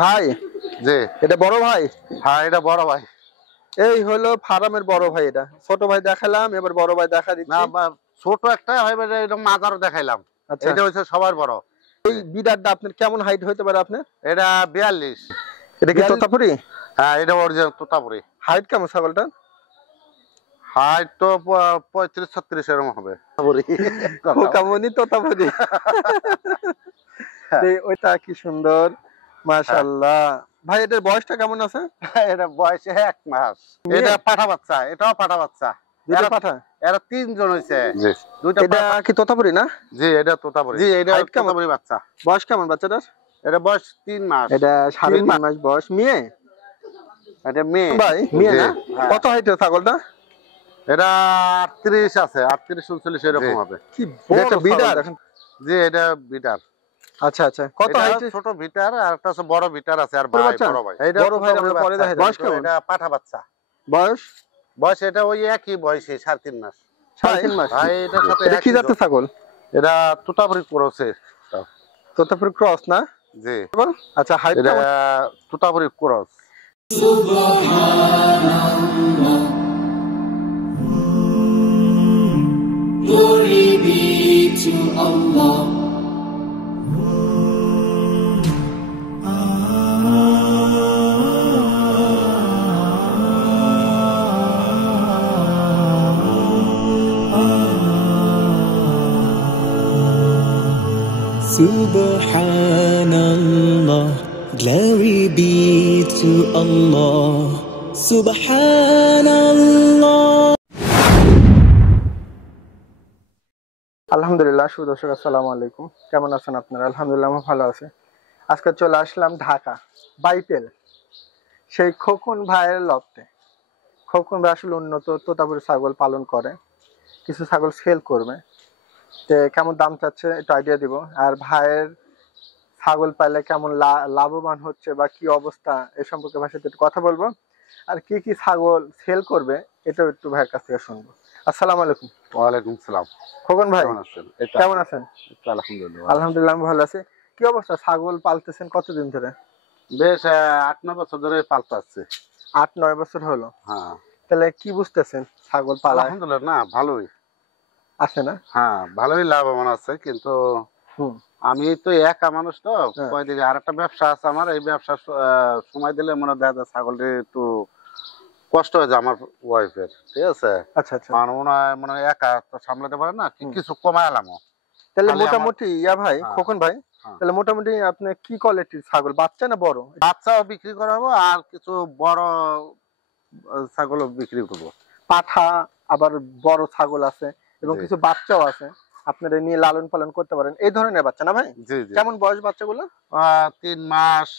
ভাই জি এটা বড় ভাই? হ্যাঁ এটা বড় ভাই। এই হলো ফার্মের বড় ভাই। এটা ছোট ভাই দেখালাম, এবার বড় ভাই দেখা না দিচ্ছি। ছোট একটা হয় এটা মাজারও দেখাইলাম। আচ্ছা, এটা হচ্ছে সবার বড়। এই বিড়ালটা আপনার কেমন হাইট হইতে পারে আপনার? এটা 42। এটা কি তোতাপুরি? হ্যাঁ এটা অরিজিনাল তোতাপুরি। হাইট কেমন ছাগলটা? হাইট তো 35-36 এরকম হবে। খোকামনি তোতাপুরি। ওইটা কি সুন্দর, মাশাআল্লাহ। ভাই এটার বয়সটা কেমন আছে? এটা বয়সে 1 মাস। এটা পাঠা বাচ্চা, এটাও পাঠা বাচ্চা। দুইটা পাঠা? এরা 3 জন হইছে। জি। এটা কি তোতাপুরি না? জি এটা তোতাপুরি। জি এটা তোতাপুরি বাচ্চা। বয়স কেমন বাচ্চাটার? এটা বয়স 3 মাস। এটা 3.5 মাস বয়স। মেয়ে? এটা মেয়ে। ভাই মেয়ে না? কত হাইটের ছাগলটা? এটা 38 আছে, 38-39 এরকম হবে। কি বড় বিডার। জি এটা বিটার। আচ্ছা আচ্ছা, কত হাইটের? ছোট বিটার আর একটা আছে বড় বিটার আছে। আর ভাই বড় ভাই, এটা বড় ভাই আমরা পরে দেখাই। বয়স কেমন? এটা পাঠা বাচ্চা। বয়স এটা ওই একই বয়সে 3.5 মাস। 3.5 মাস। ভাই এটার সাথে এটা কি জাতের ছাগল? এটা তোতাপুরি ক্রসে। তোতাপুরি ক্রস না? জি। আচ্ছা হাইট এটা Totapuri cross. Subhanallah, glory be to Allah. Subhanallah, glory be to Allah. Subhanallah. আলহামদুলিল্লাহ। সুদর্শক আসসালামু আলাইকুম, কেমন আছেন আপনারা? আলহামদুলিল্লাহ আমি ভালো আছি। আজকে চলে আসলাম ঢাকা বাইতেল, সেই খোকন ভাইয়ের লফটে। খোকন ভাই আসলে উন্নত তোতাপুরি ছাগল পালন করে, কিছু ছাগল সেল করবে। তো কেমন দাম চাচ্ছে একটু আইডিয়া দিব, আর ভাইয়ের ছাগল পাইলে কেমন লাভবান হচ্ছে বা কি অবস্থা এ সম্পর্কে ভাইয়ের সাথে একটু কথা বলবো। আর কি কি ছাগল সেল করবে এটাও একটু ভাইয়ের কাছ থেকে শুনবো। আসসালামু আলাইকুম। ওয়ালাইকুম সালাম। খোকন ভাই কেমন আছেন? আলহামদুলিল্লাহ। আলহামদুলিল্লাহ আমি ভালো আছি। কি অবস্থা, ছাগল পালতেছেন কতদিন ধরে? বেশ 8-9 বছর ধরে পালতাছি। 8-9 বছর হলো? হ্যাঁ। তাহলে কি বুঝতেছেন ছাগল পালা? আলহামদুলিল্লাহ, না ভালোই আছে না? হ্যাঁ ভালোই লাভবান আছে, কিন্তু আমি তো একা মানুষ, তো কয়দিন আর একটা ব্যবসা আছে আমার। এই ব্যবসা সময় দিলে মনে দেখা যায় ছাগলটি একটু কষ্ট হয়ে যায় আমার ওয়াইফের, ঠিক আছে? আচ্ছা আচ্ছা, মনে হয় একা তো সামলাতে পারে না, কিছু কমায় এলামও। তাহলে মোটামুটি ভাই খোকন ভাই, তাহলে মোটামুটি আপনি কি কোয়ালিটির ছাগল, বাচ্চা না বড়? বাচ্চাও বিক্রি করাবো আর কিছু বড় ছাগলও বিক্রি করবো। পাঠা আবার বড় ছাগল আছে এবং কিছু বাচ্চাও আছে, আপনারা নিয়ে লালন পালন করতে পারেন। এই ধরনের বাচ্চা না ভাই? জি জি। কেমন বয়স বাচ্চাগুলো? 3 মাস,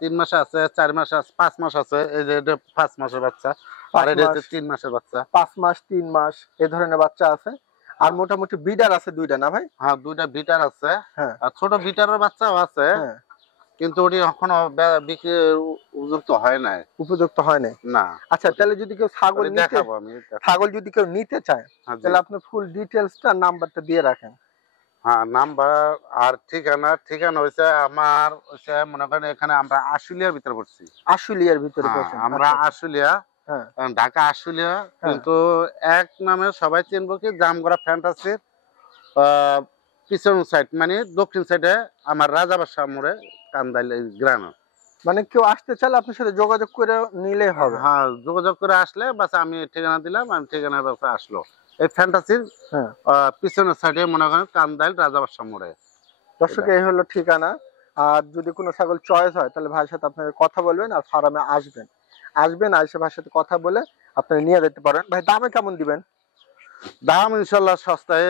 3 মাস আছে, 4 মাস আছে, 5 মাস আছে। এই যে এটা 5 মাসের বাচ্চা, আর এটা 3 মাসের বাচ্চা। 5 মাস 3 মাস এই ধরনের বাচ্চা আছে। আর মোটামুটি বিডার আছে 2টা না ভাই? হ্যাঁ 2টা বিটার আছে। হ্যাঁ, আর ছোট বিটারের বাচ্চাও আছে। হ্যাঁ, কিন্তু ওটি এখনো বিক্রির উপযুক্ত হয় নাই। উপযুক্ত হয় নাই না? আচ্ছা, তাহলে যদি কেউ ছাগল যদি কেউ নিতে চায়, তাহলে আপনি ফুল ডিটেইলসটা নাম্বারটা দিয়ে রাখেন। হ্যাঁ, নাম্বার আর ঠিকানা হইছে আমার, হইছে মনে করেন এখানে আমরা আশুলিয়ার ভিতরে পড়ছি। আশুলিয়ার ভিতরে পড়ছেন? আমরা আশুলিয়া, ঢাকা আশুলিয়া। কিন্তু এক নামে সবাই চিনবো কি জামগড়া ফ্যান্টাসির পিছন সাইড, মানে দক্ষিণ সাইডে আমার রাজাবাসা মোড়ে কান্দাইল গ্রামে। মানে কেউ আসতে চাইলে আপনার সাথে যোগাযোগ করে নিলে হবে? হ্যাঁ, যোগাযোগ করে আসলে বাস আমি ঠিকানা দিলাম, আমি ঠিকানার ব্যবস্থা আসলো। এই ফ্যান্টাসির পিছনের সাইডে মনে করেন কান্দাইল রাজাবাসা মোড়ে। দর্শক এই হলো ঠিকানা। আর যদি কোনো ছাগল চয়েস হয় তাহলে ভাইয়ের সাথে আপনারা কথা বলবেন আর ফার্মে আসবেন। আইসে ভাইয়ের সাথে কথা বলে আপনারা নিয়ে যেতে পারেন। ভাই দামে কেমন দিবেন? দাম ইনশাল্লাহ সস্তায়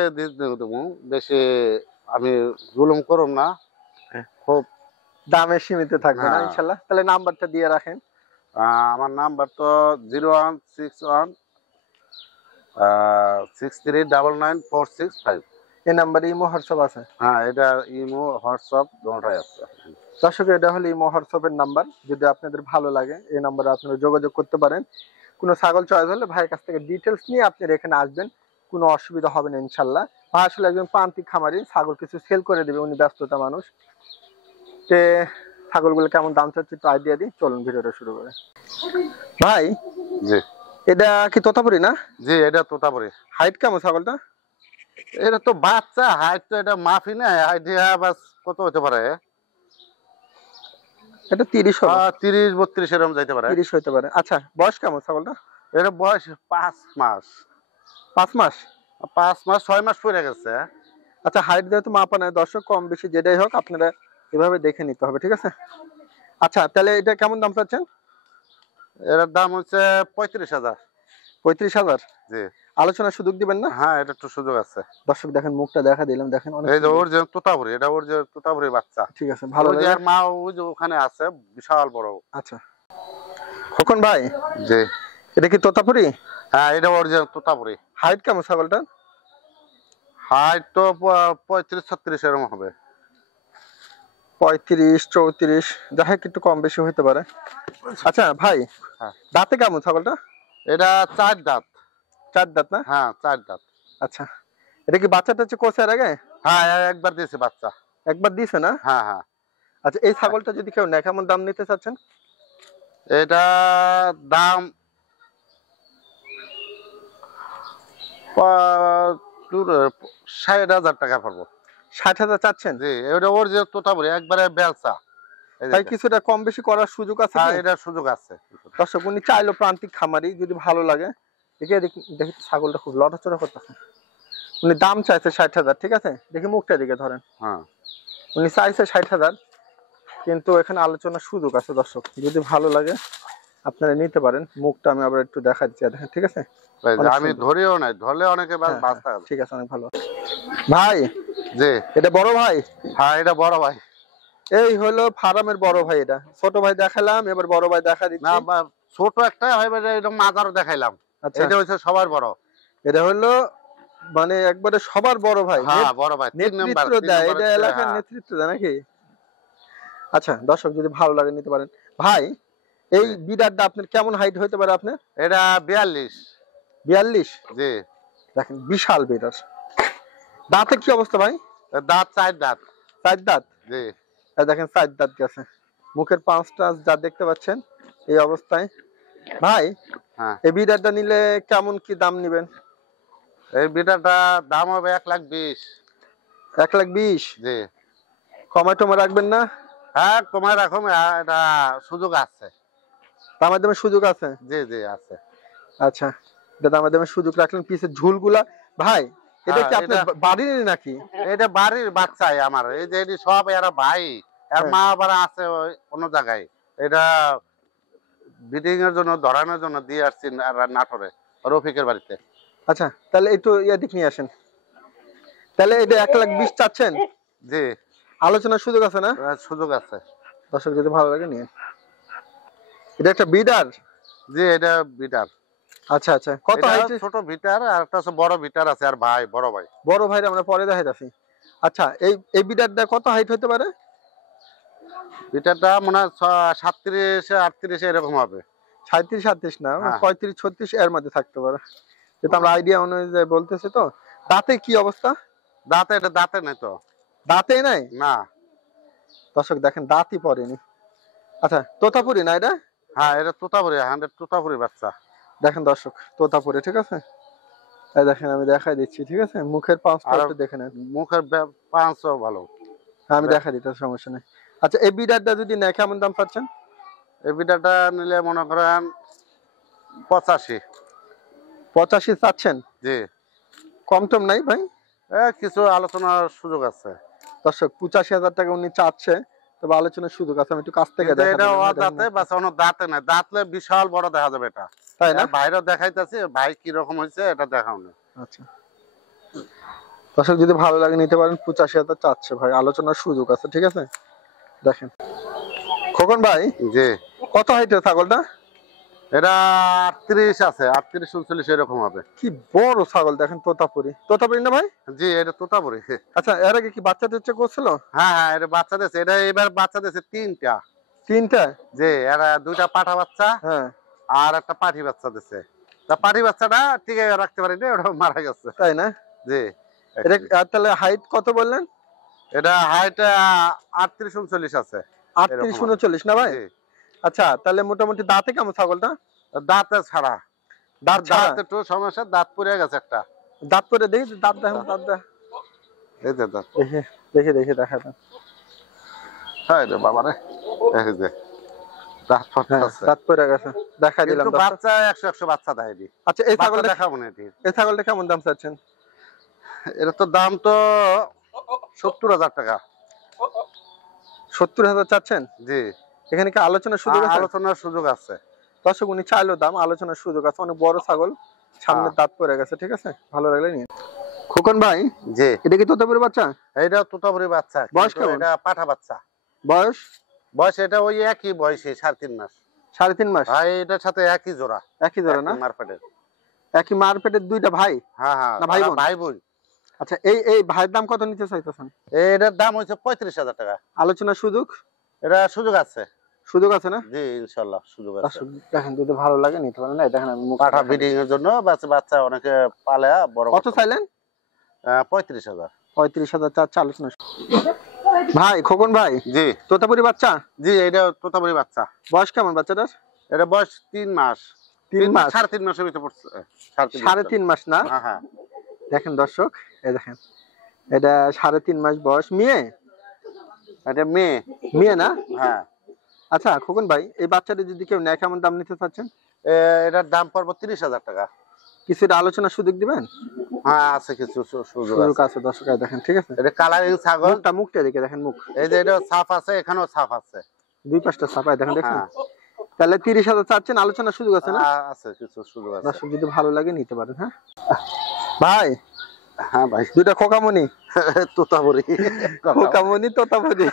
দেবো, বেশি আমি জুলুম করব না, খুব দামে সীমিত থাকবে না ইনশাল্লাহ। তাহলে নাম্বারটা দিয়ে রাখেন। আমার নাম্বার তো 016163999465। এই নাম্বারে ইমো হোয়াটসঅ্যাপ আছে? হ্যাঁ, এটা ইমো হোয়াটসঅ্যাপ দুটোই আছে। দর্শক এটা হলো ইমো হোয়াটসঅ্যাপের নাম্বার, যদি আপনাদের ভালো লাগে এই নাম্বারে আপনারা যোগাযোগ করতে পারেন। কোনো ছাগল চয়েস হলে ভাইয়ের কাছ থেকে ডিটেলস নিয়ে আপনারা এখানে আসবেন, কোনো অসুবিধা হবে না ইনশাল্লাহ। ভাই আসলে একজন প্রান্তিক খামারি, ছাগল কিছু সেল করে দেবে, উনি ব্যস্ততা মানুষ। তে ছাগলগুলো কেমন দাম চাচ্ছে একটু আইডিয়া দিই, চলুন ভিডিওটা শুরু করে। ভাই জি এটা কি তোতাপুরি না? জি, এটা তোতাপুরি। হাইট কেমন ছাগলটা? এটা তো বাচ্চা, হাইট তো এটা মাফি না, আইডিয়া বাস কত হতে পারে? এটা 30 হবে, 30-32 এরকম যাইতে পারে। 30 হতে পারে। আচ্ছা বয়স কেমন ছাগলটা? এটা বয়স 5 মাস। 5 মাস? 5 মাস 6 মাস পড়ে গেছে। আচ্ছা হাইট যেহেতু মাপা নাই দর্শক, কম বেশি যেটাই হোক আপনারা এভাবে দেখে নিতে হবে, ঠিক আছে? আচ্ছা তাহলে এটা কেমন দাম চাচ্ছেন? এর দাম হচ্ছে 35,000। 35,000? জি। আলোচনার সুযোগ দিবেন না? হ্যাঁ, এটা একটু সুযোগ আছে। দর্শক দেখেন মুখটা দেখা দিলাম, দেখেন অনেক এই যে সুন্দর। ওর যে তোতাপুরি, এটা ওর যে তোতাপুরি বাচ্চা। ঠিক আছে, ভালো ওই যে লাগে। আর মা ওই যে ওখানে আছে বিশাল বড়। আচ্ছা খোকন ভাই জি। এটা কি তোতাপুরি? হ্যাঁ, এটা ওর যে তোতাপুরি। হাইট কেমন ছাগলটা? হাইট তো 35-36 এরকম হবে। 35-34, যাই হোক একটু কম বেশি হতে পারে। আচ্ছা ভাই হ্যাঁ। দাঁতে কেমন ছাগলটা? এটা 4 দাঁত। 4 দাঁত না? হ্যাঁ 4 দাঁত। আচ্ছা এটা কি বাচ্চাটা হচ্ছে কোসের আগে? হ্যাঁ, একবার দিয়েছে বাচ্চা। একবার দিছে না? হ্যাঁ হ্যাঁ। আচ্ছা এই ছাগলটা যদি কেউ নেয় কেমন দাম নিতে চাচ্ছেন? এটা দাম 60,000 টাকা পড়বো। 60,000 চাচ্ছেন? জি, এটা ওর যে তোতাপুরি একবারে বেলচা। এই তাই দেখেন। কিছুটা কম বেশি করার সুযোগ আছে হ্যাঁ, কি? এটার সুযোগ আছে। দর্শক উনি চাইলো প্রান্তিক খামারি, যদি ভালো লাগে দেখে দেখি ছাগলটা খুব লড়াচড়া করতেছে। উনি দাম চাইছে 60,000, ঠিক আছে? দেখি মুখটা দিকে ধরেন। হ্যাঁ। উনি চাইছে 60,000, কিন্তু এখানে আলোচনার সুযোগ আছে দর্শক, যদি ভালো লাগে আপনারা নিতে পারেন। মুখটা আমি আবার একটু দেখা দিচ্ছি, দেখেন, ঠিক আছে? এই যে অনেক আমি সুন্দর। ধরেও নাই, ধরলে অনেকে হ্যাঁ, বাঁচতে হ্যাঁ, হবে। ঠিক আছে, অনেক ভালো। ভাই জি। এটা বড় ভাই? হ্যাঁ, এটা বড় ভাই। এই হলো ফার্মের বড় ভাই। এটা ছোট ভাই দেখালাম, এবার বড় ভাই দেখা না, দিচ্ছি। ছোট একটা হয়, এটা মাজারও দেখাইলাম। আচ্ছা এটা হচ্ছে সবার বড়। এটা হলো মানে একবারে সবার বড় ভাই, হ্যাঁ, বড় ভাই। 3 নাম্বার। নেতৃত্ব দেয়, এটা এলাকার নেতৃত্ব দেয় নাকি? আচ্ছা দর্শক যদি ভালো লাগে নিতে পারেন। ভাই এই বিড়ালটা আপনার কেমন হাইট হতে পারে আপনার? এটা 42। 42? জি। দেখেন বিশাল বিড়াল। দাঁতের কি অবস্থা ভাই? দাঁত 4 দাঁত। 4 দাঁত? জি। এই দেখেন 4 দাঁত গেছে, মুখের 5টা যা দেখতে পাচ্ছেন এই অবস্থায়। ভাই হ্যাঁ, এই বিড়ালটা নিলে কেমন কি দাম নিবেন? এই বিটাটা দাম হবে 1,20,000। 1,20,000? জি। কমায় টমা রাখবেন না? হ্যাঁ, কমায় রাখো, এটা সুযোগ আছে। দামের দামে সুযোগ আছে? জি জি আছে। আচ্ছা এটা দামের দামে সুযোগ রাখলেন। পিছের ঝুলগুলা ভাই এটা হ্যাঁ, কি আপনার বাড়ির নাকি? এটা বাড়ির বাচ্চাই আমার। এই যে এটি সব এরা ভাই, আর হ্যাঁ। মা আবার আছে ওই অন্য জায়গায়। এটা ব্রিডিং এর জন্য, ধরানোর জন্য দিয়ে আসছি নাটোরে রফিকের বাড়িতে। আচ্ছা তাহলে একটু দিক নিয়ে আসেন। তাহলে এটা 1,20,000 চাচ্ছেন? জি। আলোচনার সুযোগ আছে না? সুযোগ আছে। দর্শক যদি ভালো লাগে নিয়ে। এটা একটা বিডার? জি, এটা বিটার। আচ্ছা আচ্ছা কত এটা হাইট? ছোট বিটার, আর একটা হচ্ছে বড় বিটার আছে, আর ভাই বড় ভাই। বড় ভাইরা আমরা পরে দেখাইতাছি। আচ্ছা এই বিডারটা কত হাইট হতে পারে? বিটারটা মনে হয় 37-38 এরকম হবে। 37-38 না, হ্যাঁ। 35-36 এর মধ্যে থাকতে পারে, যেটা আমরা আইডিয়া অনুযায়ী বলতেছি। তো দাঁতে কি অবস্থা? দাঁতে, এটা দাঁতে নাই তো। দাঁতে নাই? না। দর্শক দেখেন দাঁতই পড়েনি। আচ্ছা তোতাপুরি না এটা? হ্যাঁ, এটা তোতাপুরি, 100 তোতাপুরি বাচ্চা। দেখেন দর্শক তোতাপুরি, ঠিক আছে? এই দেখেন আমি দেখাই দিচ্ছি, ঠিক আছে? মুখের পাঁচটা একটু দেখে নেন। মুখের পাঁচও ভালো। হ্যাঁ আমি দেখা দিতে, সমস্যা নেই। আচ্ছা এই বিডারটা যদি নেয় কেমন দাম পাচ্ছেন? এই বিটাটা নিলে মনে করেন 85। 85 চাচ্ছেন? জি। কম টম নাই ভাই? কিছু আলোচনার সুযোগ আছে। দর্শক 85,000 টাকা উনি চাচ্ছে, তবে আলোচনার সুযোগ আছে। আমি একটু কাছ থেকে কিন্তু দেখা এটা দিলাম, ও দেখেন দাঁতে না। বাস, অন্য দাঁতে নাই। দাঁতলে বিশাল বড় দেখা যাবে এটা। তাই না? বাইরে দেখাইতেছি, ভাই কি রকম হয়েছে এটা দেখাও না। আচ্ছা দর্শক যদি ভালো লাগে নিতে পারেন। 85,000 চাচ্ছে ভাই, আলোচনার সুযোগ আছে, ঠিক আছে? দেখেন খোকন ভাই জি। কত হাইটের ছাগলটা? এটা 38 আছে, 38-39 এরকম হবে। কি বড় ছাগল, দেখেন তোতাপুরি। তোতাপুরি না ভাই? জি, এটা তোতাপুরি। আচ্ছা এর আগে কি বাচ্চা দিচ্ছে করছিল? হ্যাঁ হ্যাঁ, এটা বাচ্চা দিয়েছে। এটা এবার বাচ্চা দিয়েছে 3টা। 3টা? জি, এরা 2টা পাঠা বাচ্চা হ্যাঁ। আর একটা পাঠি বাচ্চা দিছে। তা পাঠি বাচ্চাটা টিকে রাখতে পারিনি, ওটা মারা গেছে। তাই না? জি। এটা তাহলে হাইট কত বললেন? এটা হাইট 38-39 আছে। 38 এরকম 39 না ভাই? জি। আচ্ছা, তাহলে মোটামুটি দাঁতে কেমন ছাগলটা? দাঁতে ছাড়া, দাঁত ছাড়া? দাঁত একটু সমস্যা, দাঁত পড়ে গেছে একটা। দাঁত পরে দেখি, দাঁত দেখেন, দাঁত দেখ। এই যে দাঁত, দেখি দেখি দেখি দেখা দেন। হ্যাঁ রে বাবা রে, এই যে দাঁত হ্যাঁ, পড়তেছে। দাঁত পরে গেছে, দেখা দিলাম কিন্তু দর্শক। বাচ্চা 100 বাচ্চা দেয় দি। আচ্ছা, এই বাচ্চা ছাগলটা, দেখাবো না এটি। এই ছাগলটা কেমন দাম চাচ্ছেন? এটা তো দাম তো 70,000 টাকা। 70,000 চাচ্ছেন? জি, এখানে কি আলোচনার সুযোগ আছে? আলোচনার সুযোগ আছে। দর্শক উনি চাইলো দাম, আলোচনার সুযোগ আছে। অনেক বড় ছাগল, সামনে দাঁত পড়ে গেছে, ঠিক আছে? ভালো লাগলে নিয়ে। খোকন ভাই, জি, এটা কি তোতাপুরি বাচ্চা? এইটা তোতাপুরি বাচ্চা। বয়স কিন্তু কেমন? এটা পাঠা বাচ্চা। বয়স বয়স এটা ওই একই বয়সী, 3.5 মাস। 3.5 মাস? ভাই এটার সাথে একই জোড়া, একই ধরে না? মারপেটের। একই মার পেটের দুইটা ভাই? হ্যাঁ হ্যাঁ, না ভাই বোন? ভাই বোন। আচ্ছা, এই এই ভাইয়ের দাম কত নিতে চাইতেছেন? এটার দাম হচ্ছে 35,000 টাকা। আলোচনার সুযোগ? এটা সুযোগ আছে। সুযোগ আছে না? জি, ইনশাল্লাহ সুযোগ আছে। দর্শক দেখেন, যদি ভালো লাগে নিতে পারেন। না দেখেন, আমি মুখ পাঠা দেখাই। ব্রিডিং এর জন্য বাচ্চা অনেকে পালে বড়। কত চাইলেন? 35,000। 35,000 চাচ্ছে, আলোচনা। ভাই খোকন ভাই, জি তোতাপুরি বাচ্চা? জি, এটা তোতাপুরি বাচ্চা। বয়স কেমন বাচ্চাটার? এটা বয়স 3 মাস। 3 মাস? 3.5 মাসের ভিতরে পড়ছে। 3.5 মাস না? হ্যাঁ হ্যাঁ। দেখেন দর্শক, এই দেখেন, এটা 3.5 মাস বয়স। মেয়ে? এটা মেয়ে। মেয়ে না? হ্যাঁ। আচ্ছা খোকন ভাই, এই বাচ্চাটা যদি কেউ নেয় কেমন দাম নিতে চাচ্ছেন? এটার দাম পড়বে 30,000 টাকা। কিছুটা আলোচনার সুযোগ দিবেন? হ্যাঁ, আছে কিছু সুযোগ সুযোগ আছে। আছে দর্শক, এই দেখেন, ঠিক আছে? এটা কালারিং ছাগল। মুখটা দিকে দেখেন, মুখ। এই যে এটা ছাপ আছে, এখানেও ছাপ আছে। দুই পাঁচটা ছাপায় দেখেন, দেখেন। হ্যাঁ। তাহলে 30,000 চাচ্ছেন, আলোচনার সুযোগ আছে না? আছে কিছু সুযোগ আছে। দর্শক যদি ভালো লাগে নিতে পারেন। হ্যাঁ ভাই, হ্যাঁ ভাই, দুইটা খোকামনি। তোতাপুরি। খোকামনি তোতাপুরি।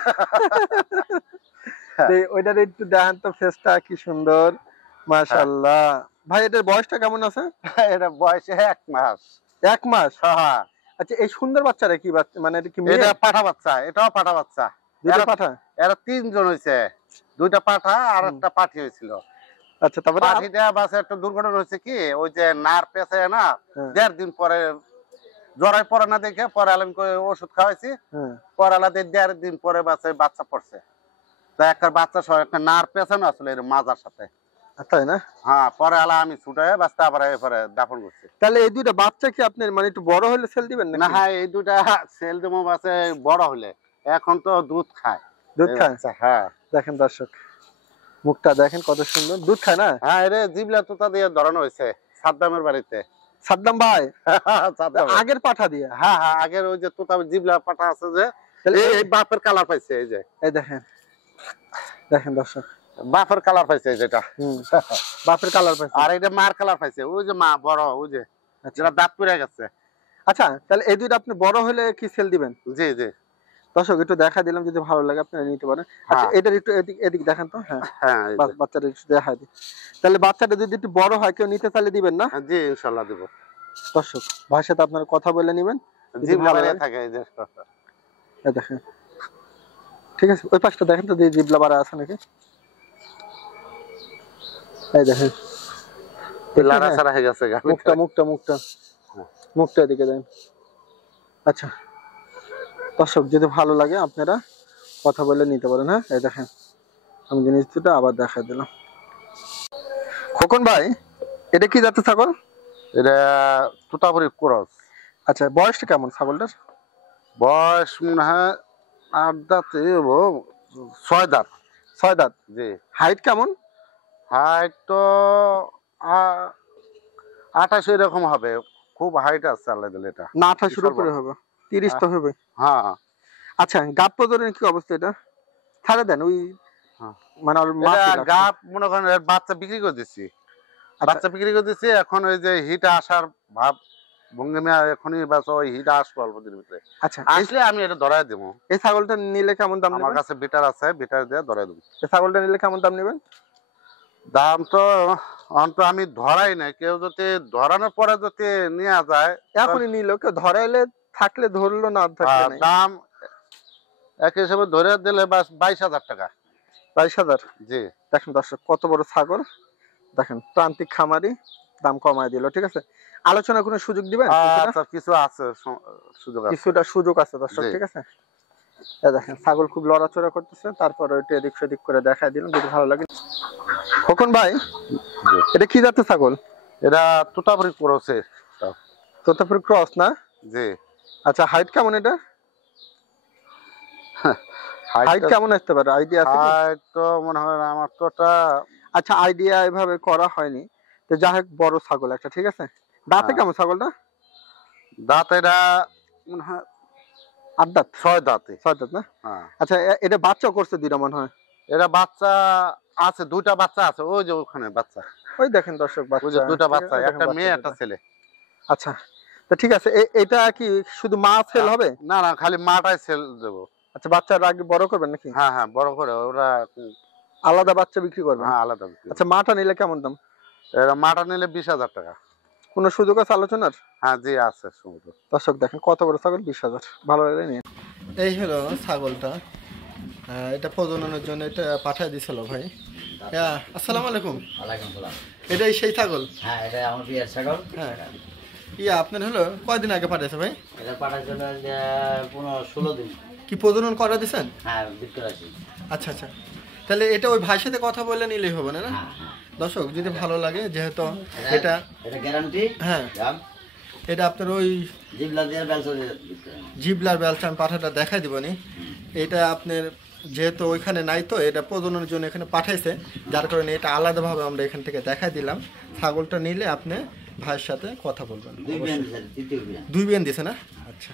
ওইটার একটু দেখেন তো, ফেসটা কি সুন্দর, মাশাআল্লাহ। ভাই এটার বয়সটা কেমন আছে? এটা বয়সে 1 মাস। 1 মাস? হ্যাঁ। আচ্ছা, এই সুন্দর বাচ্চাটা কি বাচ্চা, মানে এটা কি মেয়ে? এটা পাঠা বাচ্চা, এটাও পাঠা বাচ্চা। দুইটা পাঠা? এরা 3 জন হইছে। 2টা পাঠা আর একটা পাঠি হয়েছিল। আচ্ছা, তারপরে পাঠিটা বাসে একটা দুর্ঘটনা হয়েছে কি, ওই যে নার পেছে না, হ্যাঁ। 1.5 দিন পরে জ্বরায় পড়ে না দেখে পরে আলাম করে ওষুধ খাওয়াইছি। হ্যাঁ। পরে আলাদা 1.5 দিন পরে বাচ্চা পড়ছে। তো একটা বাচ্চা সহ একটা নার পেছানো আসলে এর মাজার সাথে। তাই না? হ্যাঁ, পরে আলা আমি ছুটে বাচ্চা আবার এরপরে দাফন করছি। তাহলে এই দুইটা বাচ্চা কি আপনি মানে একটু বড় হলে সেল দিবেন না নাকি? হ্যাঁ, এই 2টা সেল দেবো বাসে বড় হলে। এখন তো দুধ খায়। দুধ খায়? আচ্ছা, হ্যাঁ দেখেন দর্শক, মুখটা দেখেন কত সুন্দর, দুধ খায় না? হ্যাঁ, এরে জিবলা তোতা দিয়ে ধরানো হয়েছে সাদ্দামের বাড়িতে। সাদ্দাম ভাই? সাদ্দামের। আগের পাঠা দিয়ে? হ্যাঁ হ্যাঁ, আগের ওই যে তোতা জিবলা পাঠা আছে যে, তাহলে এই বাপের কালার পাইছে। এই যে এই দেখেন, দেখেন দর্শক, বাপের কালার পাইছে যেটা। বাপের কালার পাইছে। আর এটা মার কালার পাইছে, ওই যে মা বড়, ওই যে যেটা দাঁত পড়ে গেছে। আচ্ছা, তাহলে এই দুইটা আপনি বড় হলে কি সেল দিবেন? জি জি। দর্শক একটু দেখা দিলাম, যদি ভালো লাগে আপনারা নিতে পারেন। আচ্ছা, এটার একটু এদিক এদিক দেখেন তো। হ্যাঁ হ্যাঁ, এই যে। বাচ্চাটা একটু দেখা দিই। তাহলে বাচ্চাটা যদি একটু বড় হয়, কেউ নিতে চাইলে দিবেন না? জি, ইনশাআল্লাহ দেব। দর্শক ভাইয়ের সাথে আপনারা কথা বলে নেবেন। জিবলা বাড়ি থাকে এই যে। এই দেখেন, ঠিক আছে? ওই পাশটা দেখেন তো, জিবলা বাড়া আছে নাকি? এই দেখেন, লারা সারা হয়ে গেছে মুখটা মুখটা মুখটা মুখটা এদিকে দেন। আচ্ছা দর্শক, যদি ভালো লাগে আপনারা কথা বলে নিতে পারেন। হ্যাঁ, এই দেখেন, আমি জিনিসটা আবার দেখা দিলাম। খোকন ভাই, এটা কি জাতের ছাগল? এটা তোতাপুরি ক্রস। আচ্ছা, বয়সটা কেমন ছাগলটার? বয়স মনে হয় 8 দাঁতে 6 দাঁত। 6 দাঁত? জি। হাইট কেমন? হাইট তো 28 এরকম হবে। খুব হাইট আছে আল্লাহ দিলে এটা। না, 28 এর উপরে হবে, 30 তো হবে। হ্যাঁ। আচ্ছা, গাপ প্রজননের কি অবস্থা এটা? ছাড়ে দেন ওই, মানে ওর এটা মাপে রাখছেন। গাপ মনে করেন এর বাচ্চা বিক্রি করে দিছি। বাচ্চা বিক্রি করে দিছি, এখন ওই যে হিট আসার ভাব ভঙ্গিমা, এখনই বাস ওই হিট আসবে অল্প দিনের ভিতরে। আচ্ছা, আসলে আমি এটা ধরাই দেবো। এই ছাগলটা নিলে কেমন দাম আমার নেবেন? কাছে বিটার আছে, বিটার দিয়ে ধরাই দেবো। এই ছাগলটা নিলে কেমন দাম নেবেন? দাম তো অন্ত আমি ধরাই না, কেউ যদি ধরানোর পরে যদি নেওয়া যায় এখনই নিল, কেউ ধরাইলে থাকলে ধরলো, না থাকলে নাই। দাম এক হিসেবে ধরে দিলে বাস 22,000 টাকা। 22,000? জি। দেখেন দর্শক, কত বড় ছাগল দেখেন, প্রান্তিক খামারি দাম কমায় দিল, ঠিক আছে? আলোচনা কোনো সুযোগ দিবেন? আচ্ছা, কিছু আছে সুযোগ আছে। কিছুটা সুযোগ আছে দর্শক, জি। ঠিক আছে? এই দেখেন ছাগল খুব লড়াচড়া করতেছে, তারপর ওইটা এদিক সেদিক করে দেখাই দিলাম যদি ভালো লাগে। খোকন ভাই, এটা কি জাতের ছাগল? এটা তোতাপুরি ক্রসে। তোতাপুর ক্রস না? জি। আচ্ছা, হাইট কেমন এটা? হাইট কেমন আসতে পারে, আইডিয়া আছে কি? হাইট তো মনে হয় আমার তোটা। আচ্ছা, আইডিয়া এভাবে করা হয়নি, তো যাই হোক বড় ছাগল একটা, ঠিক আছে। দাঁতে কেমন ছাগলটা? দাঁত এটা মনে হয় 8 দাঁত? 6 দাঁতে। 6 দাঁত না? হ্যাঁ। আচ্ছা, এটা বাচ্চা করছে দুইটা মনে হয়। এটা বাচ্চা আছে, 2টা বাচ্চা আছে, ওই যে ওখানে বাচ্চা। ওই দেখেন দর্শক, ওই যে বাচ্চা 2টা ঠিক বাচ্চা, আছে, একটা দেখেন মেয়ে বাচ্চা একটা দুইটা। ছেলে। আচ্ছা, তো ঠিক আছে, এটা কি শুধু মা সেল হবে? না না, খালি মাটাই সেল দেবো। আচ্ছা, বাচ্চার আগে বড় করবেন নাকি? হ্যাঁ হ্যাঁ, বড় করে ওরা। আলাদা বাচ্চা বিক্রি করবেন? হ্যাঁ, আলাদা বিক্রি আচ্ছা, মাটা নিলে কেমন দাম? করবো। এরা মাটা নিলে 20,000 টাকা। কোনো সুযোগ আছে আলোচনার? হ্যাঁ জি, আছে সমুদ্র। দর্শক দেখেন কত বড় ছাগল, 20,000, ভালো লাগে নিয়ে। এই হলো ছাগলটা, এটা প্রজননের জন্য এটা পাঠিয়ে দিছিল ভাই। আসসালামু আলাইকুম। ওয়ালাইকুম সালাম। এটাই সেই ছাগল? হ্যাঁ, এটা আমার বিয়ের ছাগল। হ্যাঁ। আপনার হলো কয়দিন আগে পাঠিয়েছে ভাই? এটা পাঠার জন্য 15-16 দিন। কি প্রজনন করা দিছেন? হ্যাঁ, বিক্রি আছি। আচ্ছা আচ্ছা, তাহলে এটা ওই ভাইয়ের সাথে কথা বলে নিলেই হবে না? হ্যাঁ হ্যাঁ। দর্শক যদি ভালো লাগে, যেহেতু এটা এটা গ্যারান্টি। হ্যাঁ, দাম এটা আপনার ওই জিবলা দিয়ে বেলসা দিয়ে বিক্রি হয়। জিবলার বেলচা আমি পাঠাটা দেখাই দিব নি। এটা আপনার যেহেতু ওইখানে নাই, তো এটা প্রজননের জন্য এখানে পাঠাইছে, যার কারণে এটা আলাদাভাবে আমরা এখান থেকে দেখাই দিলাম। ছাগলটা নিলে আপনি ভাইয়ের সাথে কথা বলবেন। 2 বিয়ান দিছে, তৃতীয় বিয়ান। 2 বিয়ান দিছে না? আচ্ছা।